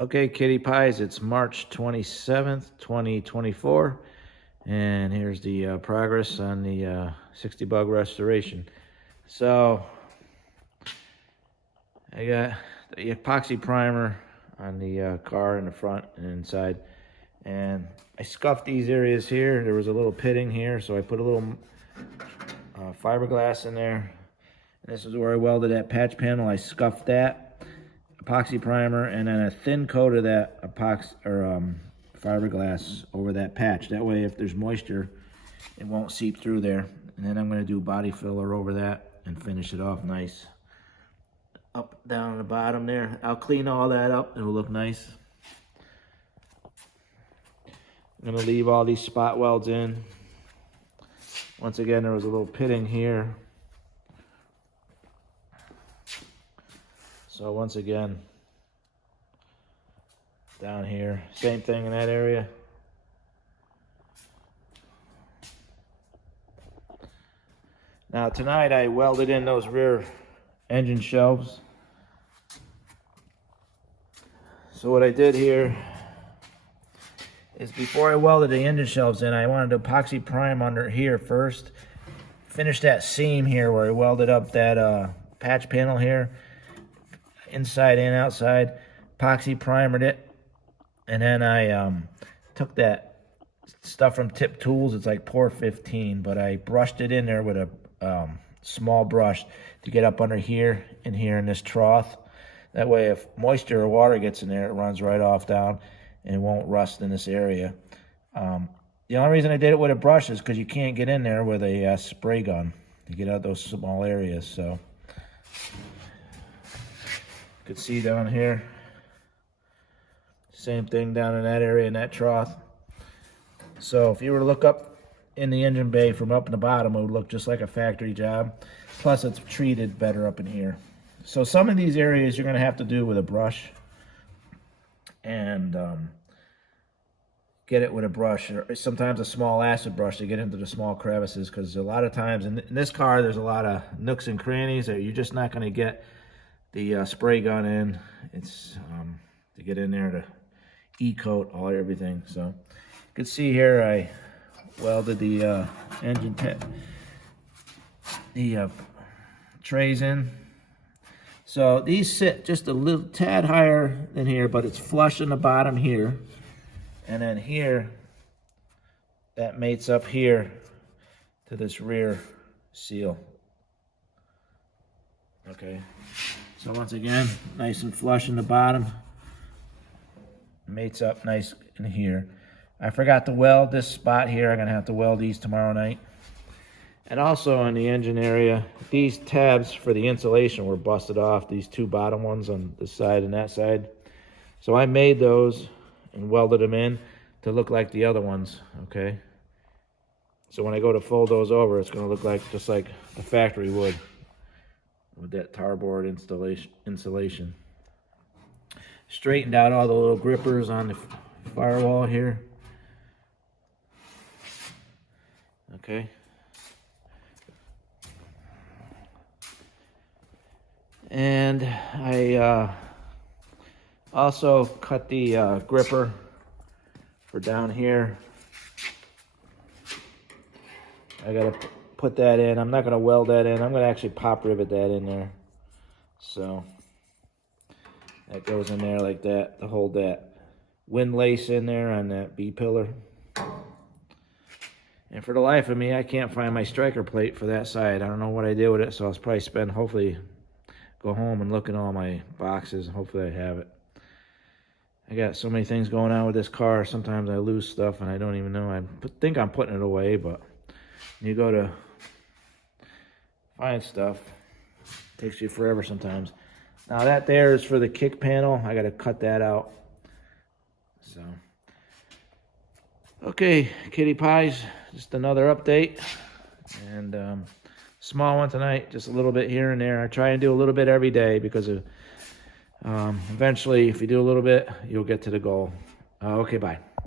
Okay, Kitty Pies, it's March 27th, 2024, and here's the progress on the 60 bug restoration. So, I got the epoxy primer on the car in the front and inside, and I scuffed these areas here. There was a little pitting here, so I put a little fiberglass in there. And this is where I welded that patch panel. I scuffed that epoxy primer and then a thin coat of that epoxy or fiberglass over that patch. That way, if there's moisture, it won't seep through there. And then I'm going to do body filler over that and finish it off nice. Up, down, the bottom there. I'll clean all that up. It'll look nice. I'm going to leave all these spot welds in. Once again, there was a little pitting here. So once again, down here, same thing in that area. Now tonight I welded in those rear engine shelves. So what I did here is before I welded the engine shelves in, I wanted to epoxy prime under here first. Finish that seam here where I welded up that patch panel here. Inside and outside, epoxy primered it, and then I took that stuff from Tip Tools. It's like Pore 15, but I brushed it in there with a small brush to get up under here and here in this trough. That way, if moisture or water gets in there, it runs right off down and it won't rust in this area. The only reason I did it with a brush is because you can't get in there with a spray gun to get out those small areas. So. You can see down here, same thing down in that area, in that trough. So if you were to look up in the engine bay from up in the bottom, it would look just like a factory job. Plus it's treated better up in here. So some of these areas you're gonna have to do with a brush and get it with a brush, or sometimes a small acid brush to get into the small crevices, because a lot of times in this car, there's a lot of nooks and crannies that you're just not gonna get the spray gun in. It's to get in there to e-coat everything. So you can see here I welded the engine trays in. So these sit just a little tad higher than here, but it's flush in the bottom here, and then here that mates up here to this rear seal. Okay. So once again, nice and flush in the bottom. Mates up nice in here. I forgot to weld this spot here. I'm gonna have to weld these tomorrow night. And also in the engine area, these tabs for the insulation were busted off, these two bottom ones on this side and that side. So I made those and welded them in to look like the other ones, okay? So when I go to fold those over, it's gonna look like just like a factory would, with that tarboard insulation. Straightened out all the little grippers on the firewall here. Okay. And I also cut the gripper for down here. I gotta put that in. I'm not gonna weld that in. I'm gonna actually pop rivet that in there. So that goes in there like that to hold that wind lace in there on that B-pillar. And for the life of me, I can't find my striker plate for that side. I don't know what I did with it, so I'll probably hopefully go home and look at all my boxes, and hopefully I have it. I got so many things going on with this car. Sometimes I lose stuff and I don't even know. I think I'm putting it away, but you go to find stuff, it takes you forever sometimes. Now that there is for the kick panel. I got to cut that out. So, okay, Kitty Pies, just another update, and small one tonight, just a little bit here and there. I try and do a little bit every day because of, eventually, if you do a little bit, you'll get to the goal. Okay, bye.